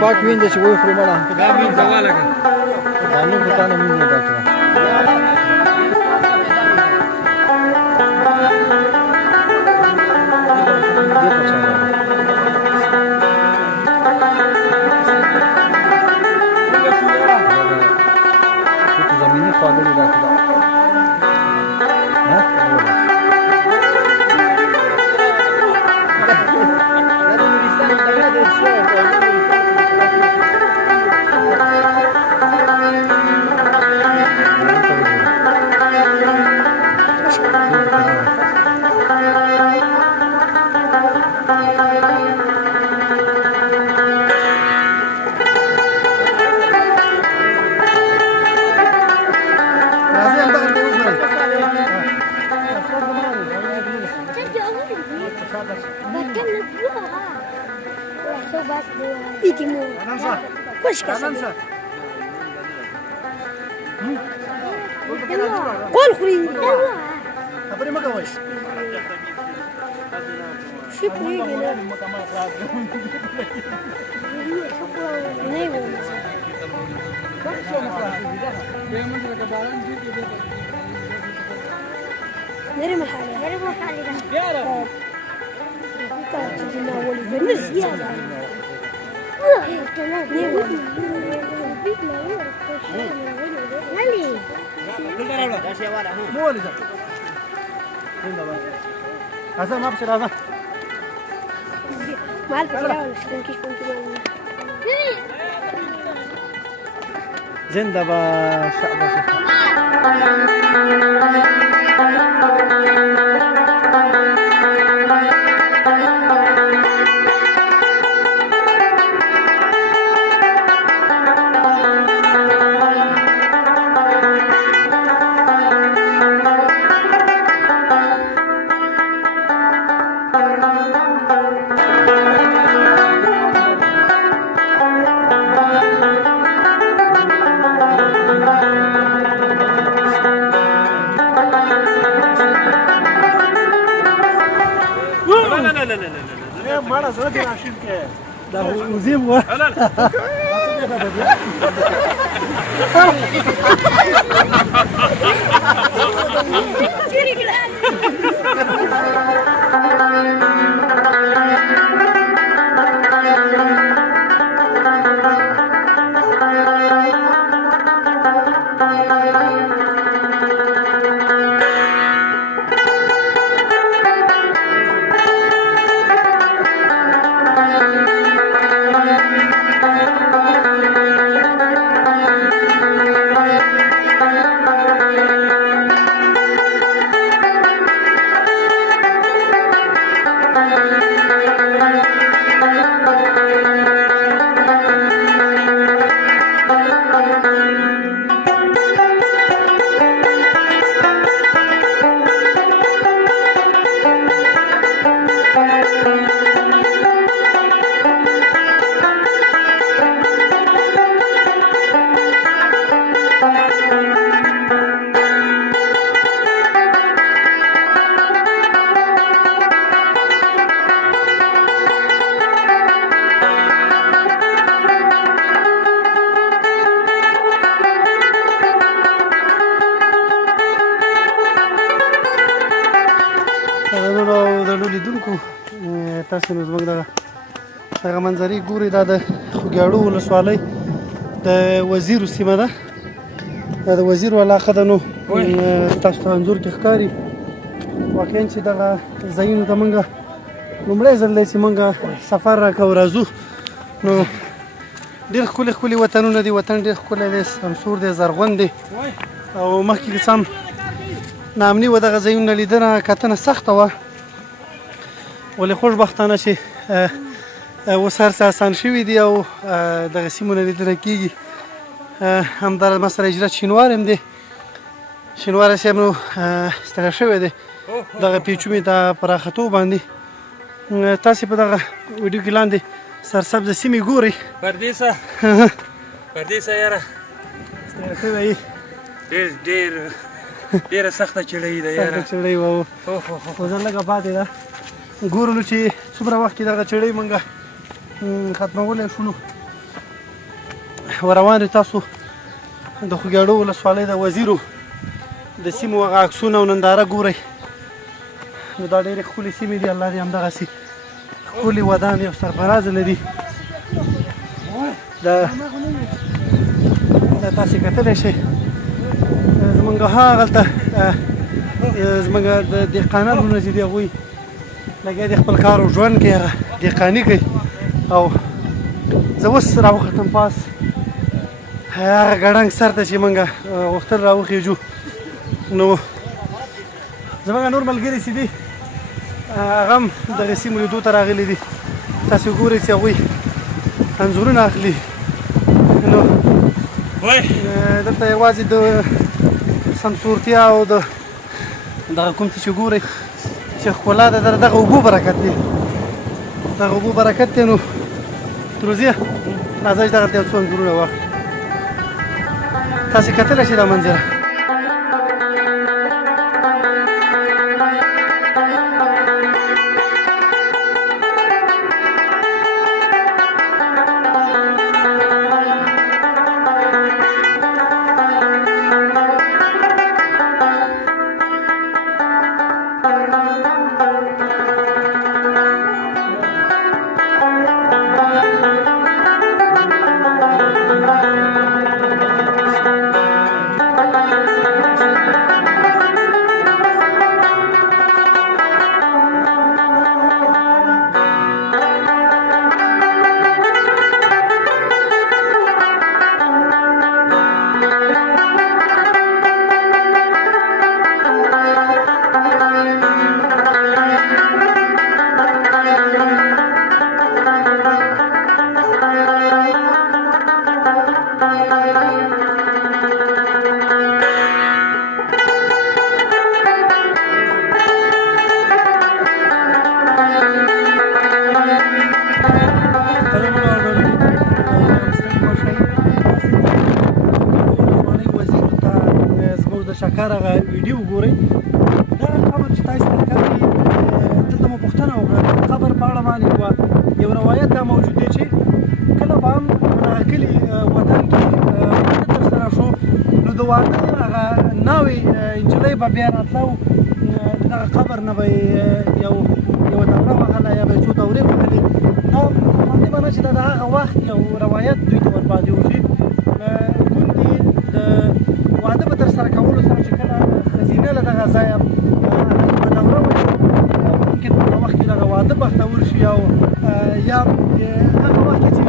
Pak विंद چې وای خو مړه دا مين زواله که دا نو په تانه مين نه راځه زمینی فاضل داخله ها قول خوري خبرې مه کوئ شي پرېږدي نه نه یې نري محالي نري محالي ده تجينا ولي بنس يا Hasan ne yapıyorsun Hasan? Mal pekala, şunki şunki mal. Zindabad, şahbaz. ماړه زړه دې راشین کې دا وزیم و تاسو نو زموږ دغه منظرې ګورئ دا د خوږیاړو ولسوالۍ د وزیرو سیمه ده دا د وزیرو علاقه ده نو تاسو ته انځور کې ښکاري واقعا چې دغه ځایونو ته موږ لومړی ځل دی چې موږ سفر راکوو راځو نو ډېر ښکلي ښکلي وطنونه دي وطن ډېر ښکلی دی سمسور دی زرغون دی او مخکې که څه هم ناامني وه دغه ځایونه لیدنه کتنه سخته وه ولې خوشبختانه چې اوس هر څه اسان شوي دي او دغه سیمونه لیدنه کېږي همداراز ما سره اجرت شینوار هم دی شینوار صاحب نو ستړی شوی دی دغه پیچومې ته په راختو باندې تاسې په دغه ویډیو کې لاندې سرسبزه سیمې ګورئ پردیسه یاره ستړی شوی یې ډېره سخته چړۍ ده یاره سخته چړۍ وه خو ځان لږه پاتې ده ګورو نو چې څومره وخت کې دغه چړۍ موږ ختمولی شو نو ورروان دي تاسو د خوږیاړو ولسوالۍ د وزیرو د سیمو هغه عکسونه او ننداره ګورئ نو دا ډېرې ښکلې سیمې دي الله دې همدغسې ښکلې ودانې او سرفرازه لري دا تاسې کتلی شئ زمونږ هاغلته زمونږ د دهقانانو چې دي هغوی لګیا دي خپل کار او ژوند کوي هغه دهقاني کوي او زه اوس راوختم پاس هغه ګړنګ سر ته چې موږ غوښتل راوخیږو نو زموږ نور ملګري چې دي هغه هم دغه سیمو لیدو ته راغلي دي تاسو ګورئ چې هغوی انځورونه اخلي نو دلته یوازې د سمسورتیا او د دغه کوم څه چې ګورئ چې ښکلا ده دغه اوبو برکت دی دغه اوبو برکت دی نو تروزیه راځئ چې دغلته یو څو انځورونه واخلو تاسې کتلی شئ دا منظره شکر هغه ویډیو وګورئ دا قبر چې تاسو ته ښکاري دلته مو پوښتنه وکړه د قبر په اړه باندې یو روایت دا موجود دی چې کله به هم په دغه کلي وطن کې واده ترسره شو نو د واده هغه ناوې نجلۍ به بیا راتله او دغه قبر نه به یوه دوره وهله یا به یې څو دورې وهلې دا باندې معنه چې دا د هغه وخت یو روایت دوی ته ورپاتې و چې ګوندې د واده په ترسره کولو سره چې کله ښځینه له دغه ځایه یوه دوره وشي ممکن په هغه وخت کې دغه واده بختور شي او یا هغه وخت کې چې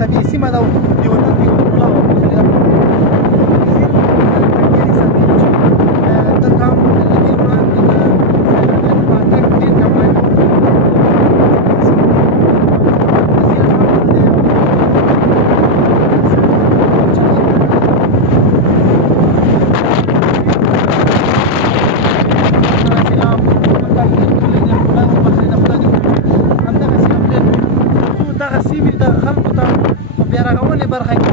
طبیعي سیمه ده د وطن د ښکلا همدغه سیمې د خلکو ته په بیارغونې برخه کې